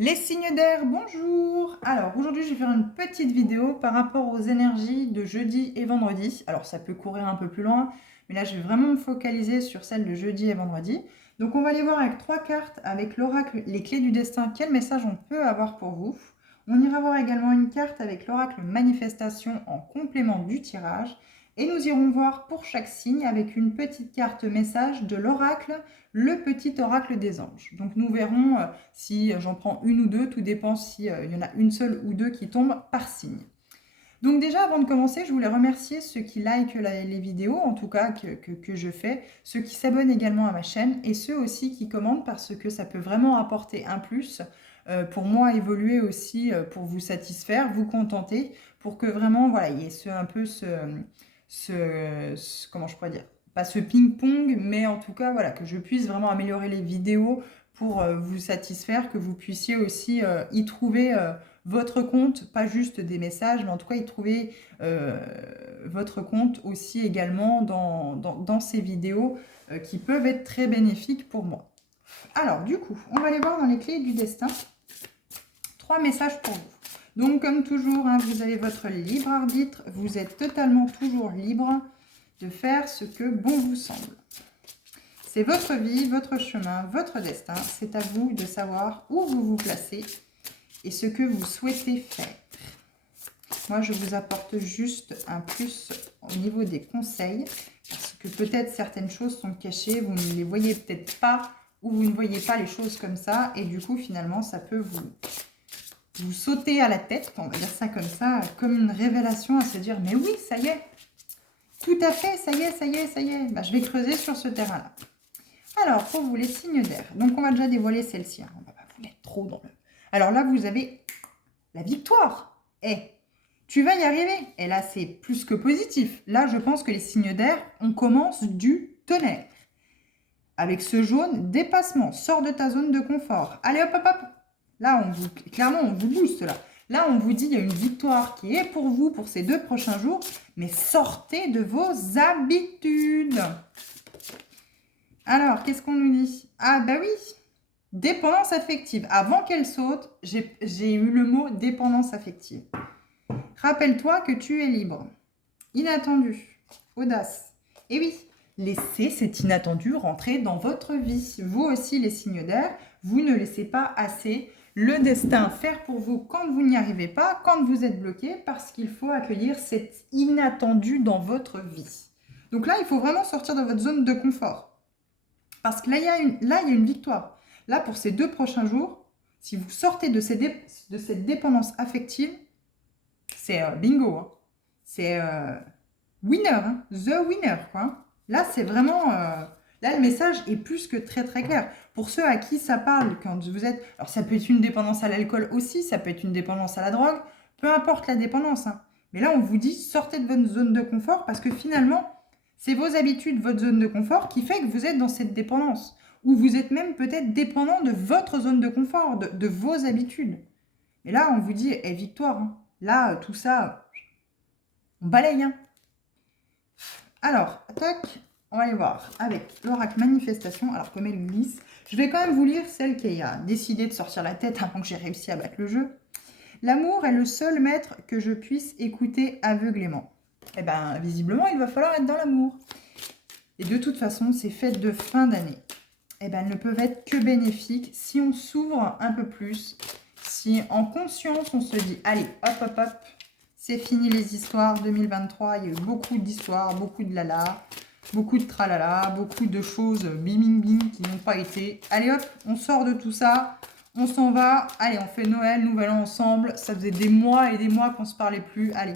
Les signes d'air, bonjour! Alors aujourd'hui je vais faire une petite vidéo par rapport aux énergies de jeudi et vendredi. Alors ça peut courir un peu plus loin, mais là je vais vraiment me focaliser sur celle de jeudi et vendredi. Donc on va aller voir avec 3 cartes, avec l'oracle Les Clés du Destin, quel message on peut avoir pour vous. On ira voir également une carte avec l'oracle Manifestation en complément du tirage. Et nous irons voir pour chaque signe avec une petite carte message de l'oracle, le petit oracle des anges. Donc nous verrons si j'en prends une ou deux, tout dépend s'il y en a une seule ou deux qui tombent par signe. Donc déjà, avant de commencer, je voulais remercier ceux qui likent les vidéos, en tout cas que je fais, ceux qui s'abonnent également à ma chaîne et ceux aussi qui commentent parce que ça peut vraiment apporter un plus pour moi évoluer aussi, pour vous satisfaire, vous contenter, pour que vraiment, voilà, il y ait un peu comment je pourrais dire, pas ce ping-pong, mais en tout cas, voilà, que je puisse vraiment améliorer les vidéos pour vous satisfaire, que vous puissiez aussi y trouver votre compte, pas juste des messages, mais en tout cas y trouver votre compte aussi également dans ces vidéos qui peuvent être très bénéfiques pour moi. Alors, du coup, on va aller voir dans les clés du destin 3 messages pour vous. Donc, comme toujours, hein, vous avez votre libre arbitre. Vous êtes totalement toujours libre de faire ce que bon vous semble. C'est votre vie, votre chemin, votre destin. C'est à vous de savoir où vous vous placez et ce que vous souhaitez faire. Moi, je vous apporte juste un plus au niveau des conseils, parce que peut-être certaines choses sont cachées, vous ne les voyez peut-être pas, ou vous ne voyez pas les choses comme ça, et du coup, finalement, ça peut vous sauter à la tête, on va dire ça comme ça, comme une révélation à se dire, mais oui, ça y est, tout à fait, ça y est, ça y est, ça y est. Bah, je vais creuser sur ce terrain-là. Alors, pour vous, les signes d'air. Donc, on va déjà dévoiler celle-ci. Hein. On ne va pas vous mettre trop dans le... Alors là, vous avez la victoire. Tu vas y arriver. Et là, c'est plus que positif. Là, je pense que les signes d'air, on commence du tonnerre. Avec ce jaune, dépassement. Sors de ta zone de confort. Allez, hop, hop, hop. Là, clairement, on vous booste, là. Là, on vous dit, il y a une victoire qui est pour vous pour ces 2 prochains jours. Mais sortez de vos habitudes. Alors, qu'est-ce qu'on nous dit? Ah, bah oui, dépendance affective. Avant qu'elle saute, j'ai eu le mot dépendance affective. Rappelle-toi que tu es libre. Inattendu. Audace. Et oui, laissez cet inattendu rentrer dans votre vie. Vous aussi, les signes d'air, vous ne laissez pas assez le destin faire pour vous quand vous n'y arrivez pas, quand vous êtes bloqué, parce qu'il faut accueillir cet inattendu dans votre vie. Donc là, il faut vraiment sortir de votre zone de confort. Parce que là, il y a une victoire. Là, pour ces 2 prochains jours, si vous sortez de cette dépendance affective, c'est bingo. Hein. C'est winner. Hein. The winner. Quoi. Là, c'est vraiment... là, le message est plus que très, très clair. Pour ceux à qui ça parle, quand vous êtes... Alors, ça peut être une dépendance à l'alcool aussi, ça peut être une dépendance à la drogue, peu importe la dépendance. Hein. Mais là, on vous dit, sortez de votre zone de confort parce que finalement, c'est vos habitudes, votre zone de confort qui fait que vous êtes dans cette dépendance. Ou vous êtes même peut-être dépendant de votre zone de confort, de vos habitudes. Et là, on vous dit, victoire. Hein. Là, tout ça, on balaye. Hein. Alors, tac, on va aller voir avec l'oracle manifestation. Alors, comme elle glisse, je vais quand même vous lire celle qui a décidé de sortir la tête avant que j'ai réussi à battre le jeu. L'amour est le seul maître que je puisse écouter aveuglément. Eh bien, visiblement, il va falloir être dans l'amour. Et de toute façon, ces fêtes de fin d'année, eh ben, elles ne peuvent être que bénéfiques si on s'ouvre un peu plus, si en conscience on se dit, allez, hop, hop, hop, c'est fini les histoires 2023, il y a eu beaucoup d'histoires, beaucoup de lala, beaucoup de tralala, beaucoup de choses bim bim bim qui n'ont pas été. Allez hop, on sort de tout ça, on s'en va, allez, on fait Noël, Nouvel An ensemble, ça faisait des mois et des mois qu'on ne se parlait plus, allez.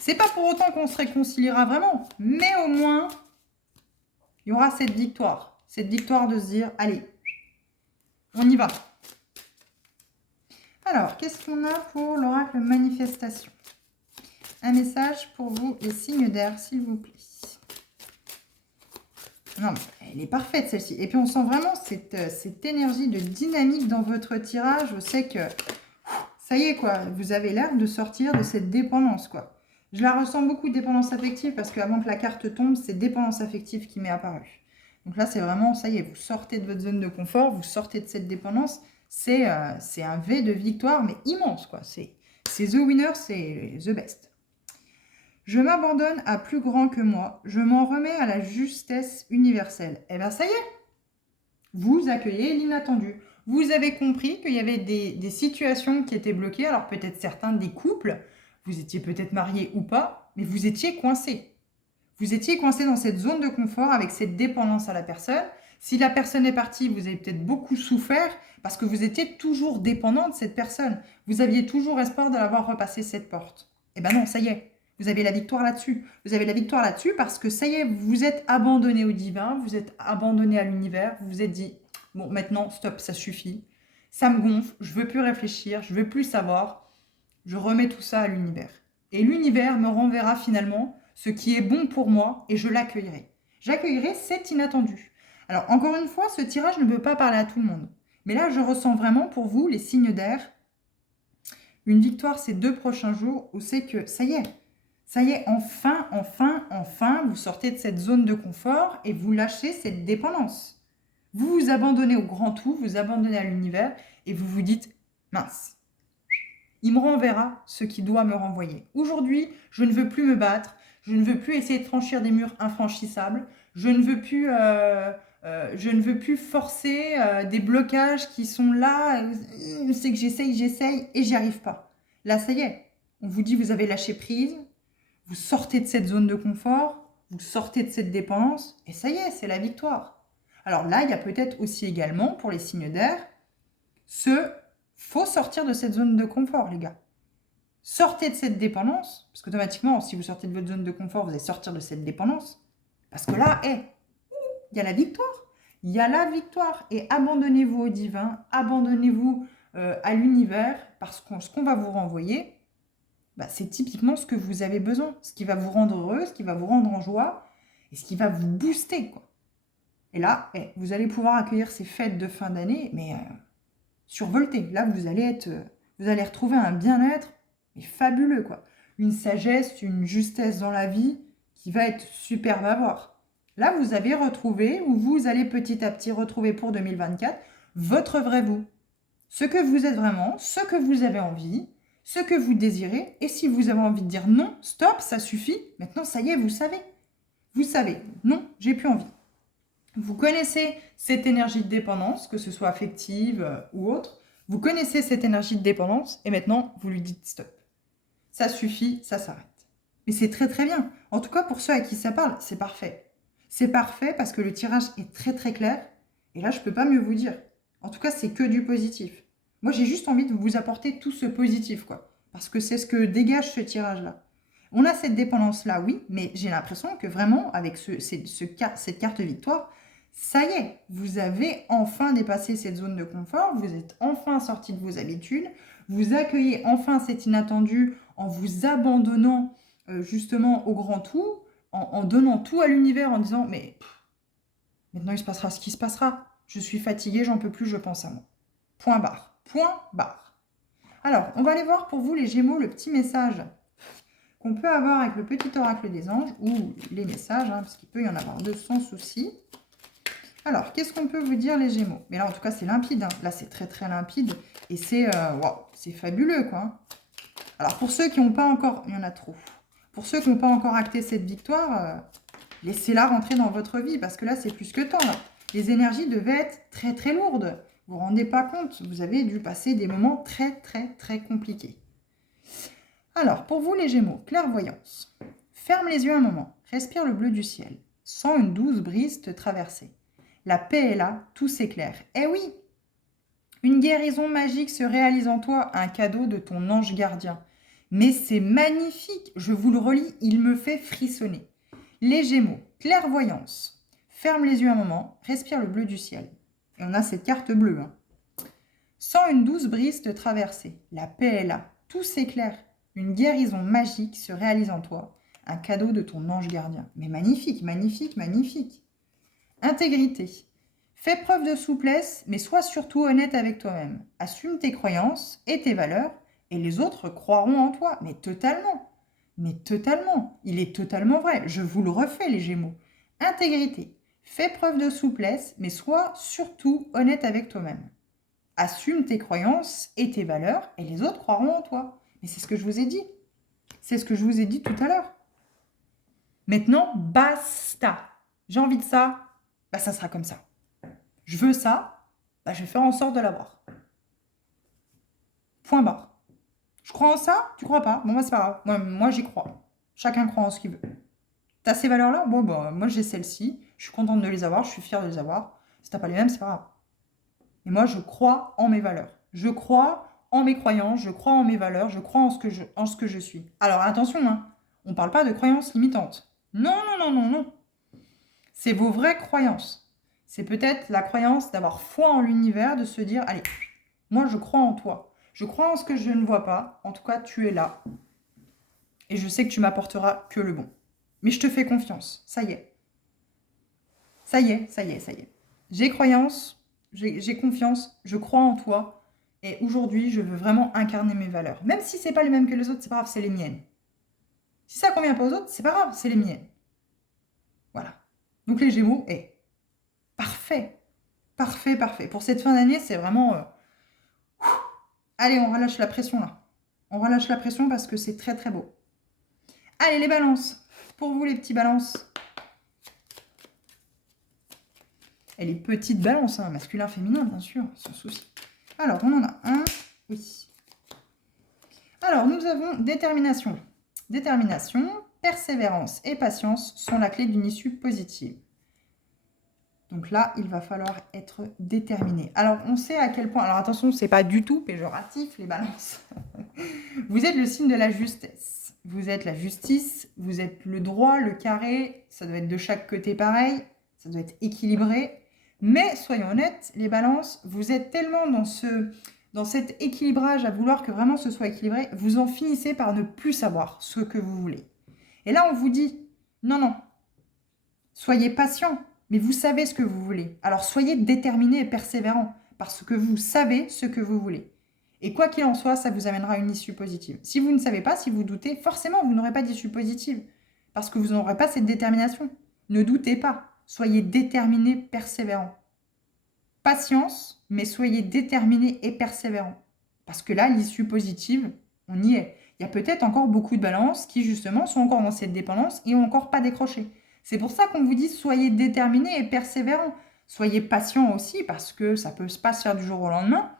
C'est pas pour autant qu'on se réconciliera vraiment, mais au moins, il y aura cette victoire de se dire, allez, on y va. Alors, qu'est-ce qu'on a pour l'oracle manifestation? Un message pour vous, les signes d'air, s'il vous plaît. Non, mais elle est parfaite, celle-ci. Et puis, on sent vraiment cette énergie de dynamique dans votre tirage. Je sais que, ça y est, quoi, vous avez l'air de sortir de cette dépendance, quoi. Je la ressens beaucoup, dépendance affective, parce qu'avant que la carte tombe, c'est dépendance affective qui m'est apparue. Donc là, c'est vraiment, ça y est, vous sortez de votre zone de confort, vous sortez de cette dépendance. c'est un V de victoire, mais immense, quoi. C'est the winner, c'est the best. Je m'abandonne à plus grand que moi. Je m'en remets à la justesse universelle. Eh bien, ça y est. Vous accueillez l'inattendu. Vous avez compris qu'il y avait des situations qui étaient bloquées. Alors, peut-être certains des couples, vous étiez peut-être mariés ou pas, mais vous étiez coincés. Vous étiez coincé dans cette zone de confort avec cette dépendance à la personne. Si la personne est partie, vous avez peut-être beaucoup souffert parce que vous étiez toujours dépendant de cette personne. Vous aviez toujours espoir de l'avoir repassé cette porte. Eh bien non, ça y est, vous avez la victoire là-dessus. Vous avez la victoire là-dessus parce que ça y est, vous êtes abandonné au divin, vous êtes abandonné à l'univers, vous vous êtes dit, bon, maintenant, stop, ça suffit. Ça me gonfle, je veux plus réfléchir, je veux plus savoir. Je remets tout ça à l'univers. Et l'univers me renverra finalement ce qui est bon pour moi et je l'accueillerai. J'accueillerai cet inattendu. Alors, encore une fois, ce tirage ne peut pas parler à tout le monde. Mais là, je ressens vraiment pour vous, les signes d'air, une victoire ces 2 prochains jours où c'est que ça y est, enfin, vous sortez de cette zone de confort et vous lâchez cette dépendance. Vous vous abandonnez au grand tout, vous abandonnez à l'univers et vous vous dites, mince, il me renverra ce qui doit me renvoyer. Aujourd'hui, je ne veux plus me battre, je ne veux plus essayer de franchir des murs infranchissables, je ne veux plus forcer des blocages qui sont là, c'est que j'essaye et j'y arrive pas. Là, ça y est, on vous dit vous avez lâché prise, vous sortez de cette zone de confort, vous sortez de cette dépendance et ça y est, c'est la victoire. Alors là, il y a peut-être aussi également, pour les signes d'air, faut sortir de cette zone de confort, les gars. Sortez de cette dépendance, parce qu'automatiquement, si vous sortez de votre zone de confort, vous allez sortir de cette dépendance. Parce que là, il y a la victoire. Il y a la victoire. Et abandonnez-vous au divin, abandonnez-vous à l'univers, parce que ce qu'on va vous renvoyer, c'est typiquement ce que vous avez besoin. Ce qui va vous rendre heureux, ce qui va vous rendre en joie, et ce qui va vous booster, quoi. Et là, vous allez pouvoir accueillir ces fêtes de fin d'année, mais survolté. Là, vous allez retrouver un bien-être mais fabuleux, quoi. Une sagesse, une justesse dans la vie qui va être superbe à voir. Là, vous avez retrouvé, ou vous allez petit à petit retrouver pour 2024, votre vrai vous. Ce que vous êtes vraiment, ce que vous avez envie, ce que vous désirez. Et si vous avez envie de dire non, stop, ça suffit, maintenant, ça y est, vous savez. Vous savez, non, j'ai plus envie. Vous connaissez cette énergie de dépendance, que ce soit affective ou autre. Vous connaissez cette énergie de dépendance et maintenant, vous lui dites stop. Ça suffit, ça s'arrête. Mais c'est très très bien. En tout cas, pour ceux à qui ça parle, c'est parfait. C'est parfait parce que le tirage est très très clair. Et là, je ne peux pas mieux vous dire. En tout cas, c'est que du positif. Moi, j'ai juste envie de vous apporter tout ce positif, quoi. Parce que c'est ce que dégage ce tirage-là. On a cette dépendance-là, oui, mais j'ai l'impression que vraiment, avec cette carte victoire, ça y est, vous avez enfin dépassé cette zone de confort, vous êtes enfin sorti de vos habitudes, vous accueillez enfin cet inattendu en vous abandonnant justement au grand tout, en donnant tout à l'univers, en disant « mais maintenant il se passera ce qui se passera, je suis fatiguée, j'en peux plus, je pense à moi. » Point barre, point barre. Alors, on va aller voir pour vous les Gémeaux le petit message qu'on peut avoir avec le petit oracle des anges, ou les messages, parce qu'il peut y en avoir deux sans souci. Alors, qu'est-ce qu'on peut vous dire les Gémeaux? Mais là, en tout cas, c'est limpide. Là, c'est très, très limpide. Et c'est c'est fabuleux, quoi. Alors, pour ceux qui n'ont pas encore... Il y en a trop. Pour ceux qui n'ont pas encore acté cette victoire, laissez-la rentrer dans votre vie. Parce que là, c'est plus que temps. Là. Les énergies devaient être très, très lourdes. Vous ne vous rendez pas compte. Vous avez dû passer des moments très, très, très compliqués. Alors, pour vous, les Gémeaux, clairvoyance. Ferme les yeux un moment. Respire le bleu du ciel. Sens une douce brise te traverser. La paix est là, tout s'éclaire. Eh oui! Une guérison magique se réalise en toi, un cadeau de ton ange gardien. Mais c'est magnifique, je vous le relis, il me fait frissonner. Les Gémeaux, clairvoyance. Ferme les yeux un moment, respire le bleu du ciel. Et on a cette carte bleue. Sens une douce brise te traverser. La paix est là, tout s'éclaire. Une guérison magique se réalise en toi, un cadeau de ton ange gardien. Mais magnifique, magnifique, magnifique. Intégrité. Fais preuve de souplesse, mais sois surtout honnête avec toi-même. Assume tes croyances et tes valeurs, et les autres croiront en toi. Mais totalement. Mais totalement. Il est totalement vrai. Je vous le refais, les Gémeaux. Intégrité. Fais preuve de souplesse, mais sois surtout honnête avec toi-même. Assume tes croyances et tes valeurs et les autres croiront en toi. Mais c'est ce que je vous ai dit. C'est ce que je vous ai dit tout à l'heure. Maintenant, basta. J'ai envie de ça, bah ça sera comme ça. Je veux ça, bah je vais faire en sorte de l'avoir. Point barre. Je crois en ça, tu crois pas. Bon, bah c'est pas grave. Moi j'y crois. Chacun croit en ce qu'il veut. T'as ces valeurs-là? Bon, bah moi j'ai celles-ci. Je suis contente de les avoir, je suis fière de les avoir. Si t'as pas les mêmes, c'est pas grave. Et moi, je crois en mes valeurs. Je crois en mes croyances, je crois en mes valeurs, je crois en ce que je suis. Alors attention, hein, on ne parle pas de croyances limitantes. Non, non, non, non, non. C'est vos vraies croyances. C'est peut-être la croyance d'avoir foi en l'univers, de se dire, allez, moi je crois en toi. Je crois en ce que je ne vois pas. En tout cas, tu es là. Et je sais que tu m'apporteras que le bon. Mais je te fais confiance. Ça y est. Ça y est, ça y est, ça y est. J'ai croyance, j'ai confiance, je crois en toi. Et aujourd'hui, je veux vraiment incarner mes valeurs. Même si c'est pas les mêmes que les autres, c'est pas grave, c'est les miennes. Si ça convient pas aux autres, c'est pas grave, c'est les miennes. Voilà. Donc les Gémeaux, parfait. Parfait, parfait. Pour cette fin d'année, c'est vraiment... Allez, on relâche la pression là. On relâche la pression parce que c'est très très beau. Allez, les balances. Pour vous, les petits balances. Et les petites balances, hein, masculin, féminin, bien sûr, sans souci. Alors, on en a un. Oui. Alors, nous avons détermination. Détermination, persévérance et patience sont la clé d'une issue positive. Donc là, il va falloir être déterminé. Alors, on sait à quel point... Alors, attention, c'est pas du tout péjoratif, les balances. Vous êtes le signe de la justesse. Vous êtes la justice, vous êtes le droit, le carré. Ça doit être de chaque côté pareil. Ça doit être équilibré. Mais, soyons honnêtes, les balances, vous êtes tellement dans cet équilibrage à vouloir que vraiment ce soit équilibré, vous en finissez par ne plus savoir ce que vous voulez. Et là, on vous dit, non, non, soyez patient, mais vous savez ce que vous voulez. Alors soyez déterminé et persévérant, parce que vous savez ce que vous voulez. Et quoi qu'il en soit, ça vous amènera une issue positive. Si vous ne savez pas, si vous doutez, forcément, vous n'aurez pas d'issue positive, parce que vous n'aurez pas cette détermination. Ne doutez pas, soyez déterminé, persévérant. Patience, mais soyez déterminé et persévérant. Parce que là, l'issue positive, on y est. Il y a peut-être encore beaucoup de balances qui, justement, sont encore dans cette dépendance et n'ont encore pas décroché. C'est pour ça qu'on vous dit soyez déterminé et persévérant. Soyez patient aussi, parce que ça peut pas se faire du jour au lendemain.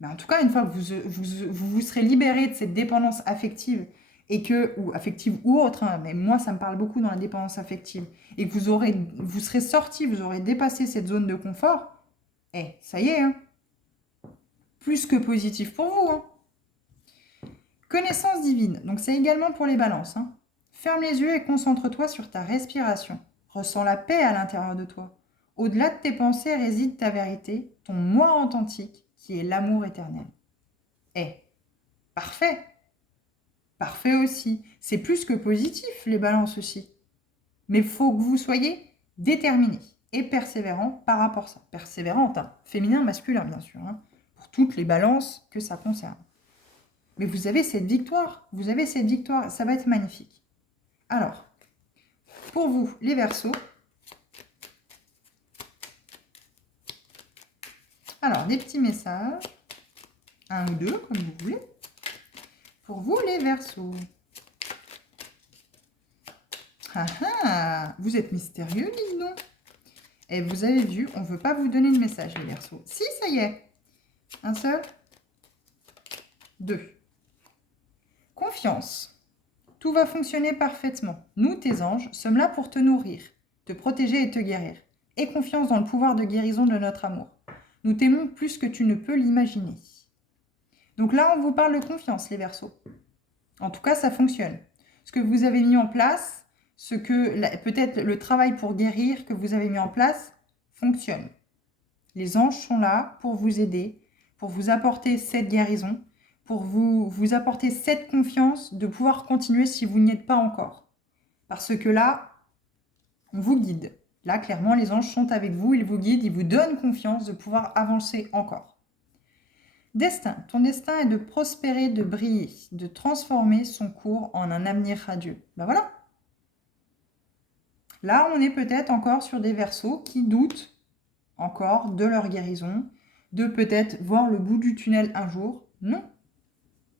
Mais en tout cas, une fois que vous serez libéré de cette dépendance affective, et que, ou affective ou autre, hein, mais moi, ça me parle beaucoup dans la dépendance affective, et que vous serez sorti, vous aurez dépassé cette zone de confort, ça y est, hein. Plus que positif pour vous. Hein. Connaissance divine, donc c'est également pour les balances. Hein. Ferme les yeux et concentre-toi sur ta respiration. Ressens la paix à l'intérieur de toi. Au-delà de tes pensées réside ta vérité, ton moi authentique, qui est l'amour éternel. Parfait. Parfait aussi. C'est plus que positif, les balances aussi. Mais il faut que vous soyez déterminés et persévérant par rapport à ça. Persévérante, hein. Féminin, masculin, bien sûr, hein, pour toutes les balances que ça concerne. Mais vous avez cette victoire, ça va être magnifique. Alors, pour vous, les Verseaux, alors, des petits messages, un ou deux, comme vous voulez, pour vous, les Verseaux. Ah ah, vous êtes mystérieux, dis donc. Et vous avez vu, on ne veut pas vous donner de message, les Verseaux. Si, ça y est. Un seul. 2. Confiance. Tout va fonctionner parfaitement. Nous, tes anges, sommes là pour te nourrir, te protéger et te guérir. Aie confiance dans le pouvoir de guérison de notre amour. Nous t'aimons plus que tu ne peux l'imaginer. Donc là, on vous parle de confiance, les Verseaux. En tout cas, ça fonctionne. Ce que vous avez mis en place, peut-être le travail pour guérir que vous avez mis en place, fonctionne. Les anges sont là pour vous aider, pour vous apporter cette guérison, pour vous apporter cette confiance de pouvoir continuer si vous n'y êtes pas encore. Parce que là, on vous guide. Là, clairement, les anges sont avec vous, ils vous guident, ils vous donnent confiance de pouvoir avancer encore. Destin. Ton destin est de prospérer, de briller, de transformer son cours en un avenir radieux. Ben voilà. Là, on est peut-être encore sur des Verseaux qui doutent encore de leur guérison, de peut-être voir le bout du tunnel un jour. Non,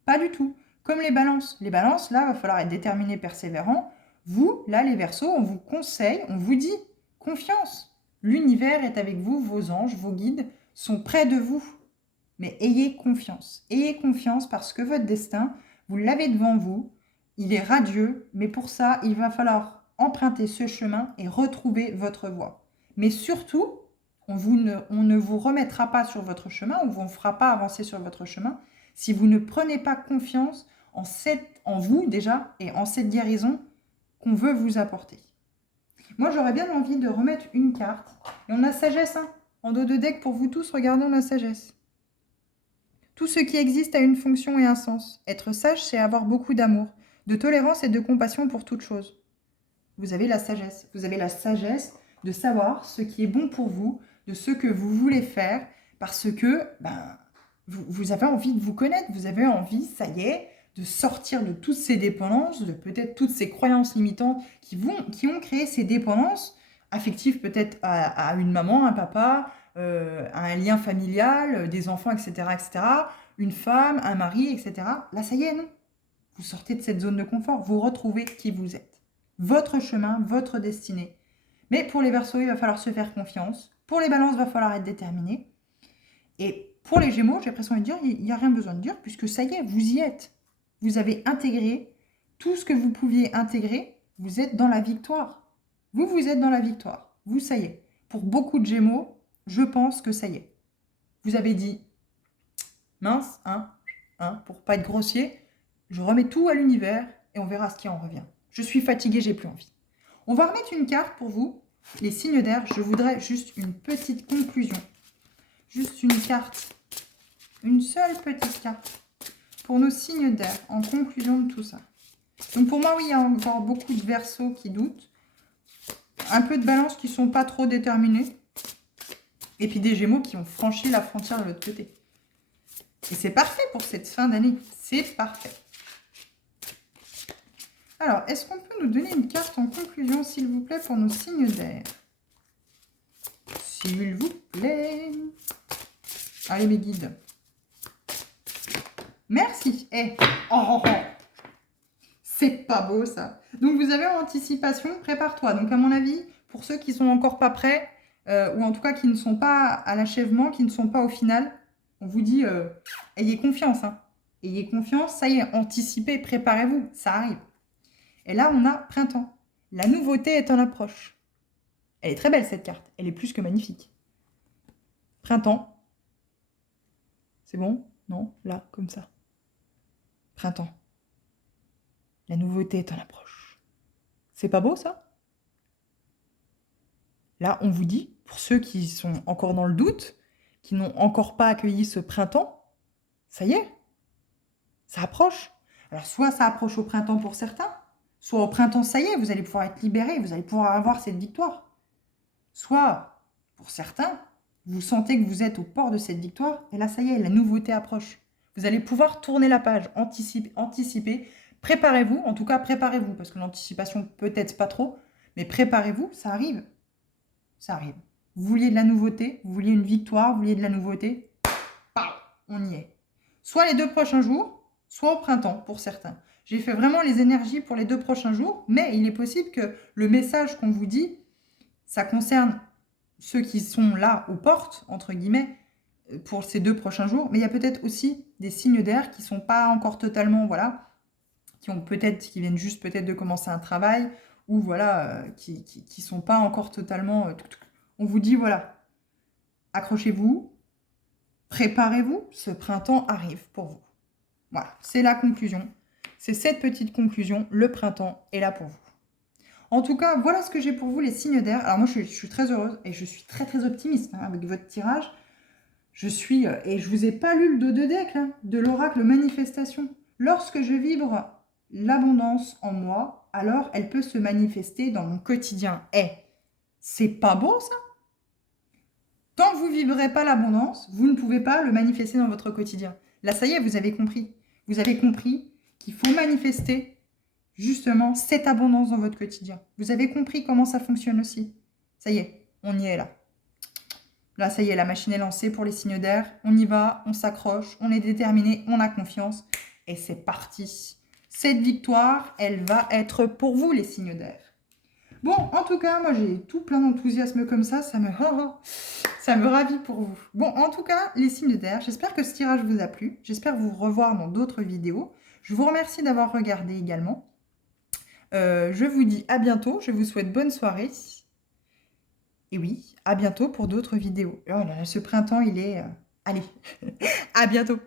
pas du tout. Comme les balances. Les balances, là, il va falloir être déterminé, persévérant. Vous, là, les Verseaux, on vous conseille, on vous dit, confiance. L'univers est avec vous, vos anges, vos guides sont près de vous. Mais ayez confiance. Ayez confiance parce que votre destin, vous l'avez devant vous. Il est radieux, mais pour ça, il va falloir emprunter ce chemin et retrouver votre voie. Mais surtout, on ne vous remettra pas sur votre chemin, on ne vous fera pas avancer sur votre chemin si vous ne prenez pas confiance en vous déjà et en cette guérison qu'on veut vous apporter. Moi, j'aurais bien envie de remettre une carte. Et on a sagesse, hein, en dos de deck pour vous tous, regardons la sagesse. Tout ce qui existe a une fonction et un sens. Être sage, c'est avoir beaucoup d'amour, de tolérance et de compassion pour toute chose. Vous avez la sagesse. Vous avez la sagesse de savoir ce qui est bon pour vous, de ce que vous voulez faire, parce que vous avez envie de vous connaître, vous avez envie, ça y est, de sortir de toutes ces dépendances, de peut-être toutes ces croyances limitantes qui ont créé ces dépendances affectives peut-être à une maman, un papa, à un lien familial, des enfants, etc., etc., une femme, un mari, etc. Là, ça y est, non. Vous sortez de cette zone de confort, vous retrouvez qui vous êtes. Votre chemin, votre destinée. Mais pour les Verseaux, il va falloir se faire confiance. Pour les Balances, il va falloir être déterminé. Et pour les Gémeaux, j'ai presque envie de dire, il n'y a rien besoin de dire, puisque ça y est, vous y êtes. Vous avez intégré tout ce que vous pouviez intégrer, vous êtes dans la victoire. Vous êtes dans la victoire. Vous, ça y est. Pour beaucoup de Gémeaux, je pense que ça y est. Vous avez dit, mince, pour pas être grossier, je remets tout à l'univers et on verra ce qui en revient. Je suis fatiguée, j'ai plus envie. On va remettre une carte pour vous, les signes d'air. Je voudrais juste une petite conclusion. Juste une carte, une seule petite carte pour nos signes d'air en conclusion de tout ça. Donc pour moi, oui, il y a encore beaucoup de Verseaux qui doutent. Un peu de Balance qui ne sont pas trop déterminés. Et puis des Gémeaux qui ont franchi la frontière de l'autre côté. Et c'est parfait pour cette fin d'année. C'est parfait. Alors, est-ce qu'on peut nous donner une carte en conclusion, s'il vous plaît, pour nos signes d'air? S'il vous plaît. Allez, mes guides. Merci. C'est pas beau, ça. Donc, vous avez en anticipation, prépare-toi. Donc, à mon avis, pour ceux qui sont encore pas prêts, ou en tout cas qui ne sont pas à l'achèvement, qui ne sont pas au final, on vous dit, ayez confiance. Hein. Ayez confiance, ça y est, anticipez, préparez-vous, ça arrive. Et là, on a printemps. La nouveauté est en approche. Elle est très belle, cette carte. Elle est plus que magnifique. Printemps. C'est bon? Non? Là, comme ça. Printemps. La nouveauté est en approche. C'est pas beau, ça? Là, on vous dit, pour ceux qui sont encore dans le doute, qui n'ont encore pas accueilli ce printemps, ça y est, ça approche. Alors, soit ça approche au printemps pour certains, soit au printemps, ça y est, vous allez pouvoir être libérés, vous allez pouvoir avoir cette victoire. Soit, pour certains, vous sentez que vous êtes au port de cette victoire, et là, ça y est, la nouveauté approche. Vous allez pouvoir tourner la page, anticiper. Préparez-vous, en tout cas, préparez-vous, parce que l'anticipation, peut-être pas trop, mais préparez-vous, ça arrive. Ça arrive. Vous vouliez de la nouveauté, vous vouliez une victoire, vous vouliez de la nouveauté, on y est. Soit les 2 prochains jours, soit au printemps, pour certains. J'ai fait vraiment les énergies pour les 2 prochains jours, mais il est possible que le message qu'on vous dit, ça concerne ceux qui sont là aux portes, entre guillemets, pour ces 2 prochains jours. Mais il y a peut-être aussi des signes d'air qui ne sont pas encore totalement, voilà, qui viennent juste peut-être de commencer un travail, ou voilà, qui ne sont pas encore totalement... on vous dit, voilà, accrochez-vous, préparez-vous, ce printemps arrive pour vous. Voilà, c'est la conclusion. C'est cette petite conclusion, le printemps est là pour vous. En tout cas, voilà ce que j'ai pour vous, les signes d'air. Alors moi, je suis très heureuse et je suis très très optimiste avec votre tirage. Et je vous ai pas lu le dos de deck là, de l'oracle manifestation. Lorsque je vibre l'abondance en moi, alors elle peut se manifester dans mon quotidien. C'est pas beau ça? Tant que vous ne vibrez pas l'abondance, vous ne pouvez pas le manifester dans votre quotidien. Là, ça y est, vous avez compris. Vous avez compris qu'il faut manifester justement cette abondance dans votre quotidien. Vous avez compris comment ça fonctionne aussi. Ça y est, on y est là. Là, ça y est, la machine est lancée pour les signes d'air. On y va, on s'accroche, on est déterminé, on a confiance. Et c'est parti. Cette victoire, elle va être pour vous, les signes d'air. Bon, en tout cas, moi, j'ai tout plein d'enthousiasme comme ça me ravit pour vous. Bon, en tout cas, les signes d'air, j'espère que ce tirage vous a plu. J'espère vous revoir dans d'autres vidéos. Je vous remercie d'avoir regardé également. Je vous dis à bientôt. Je vous souhaite bonne soirée. Et oui, à bientôt pour d'autres vidéos. Oh là là, ce printemps, il est... Allez, à bientôt.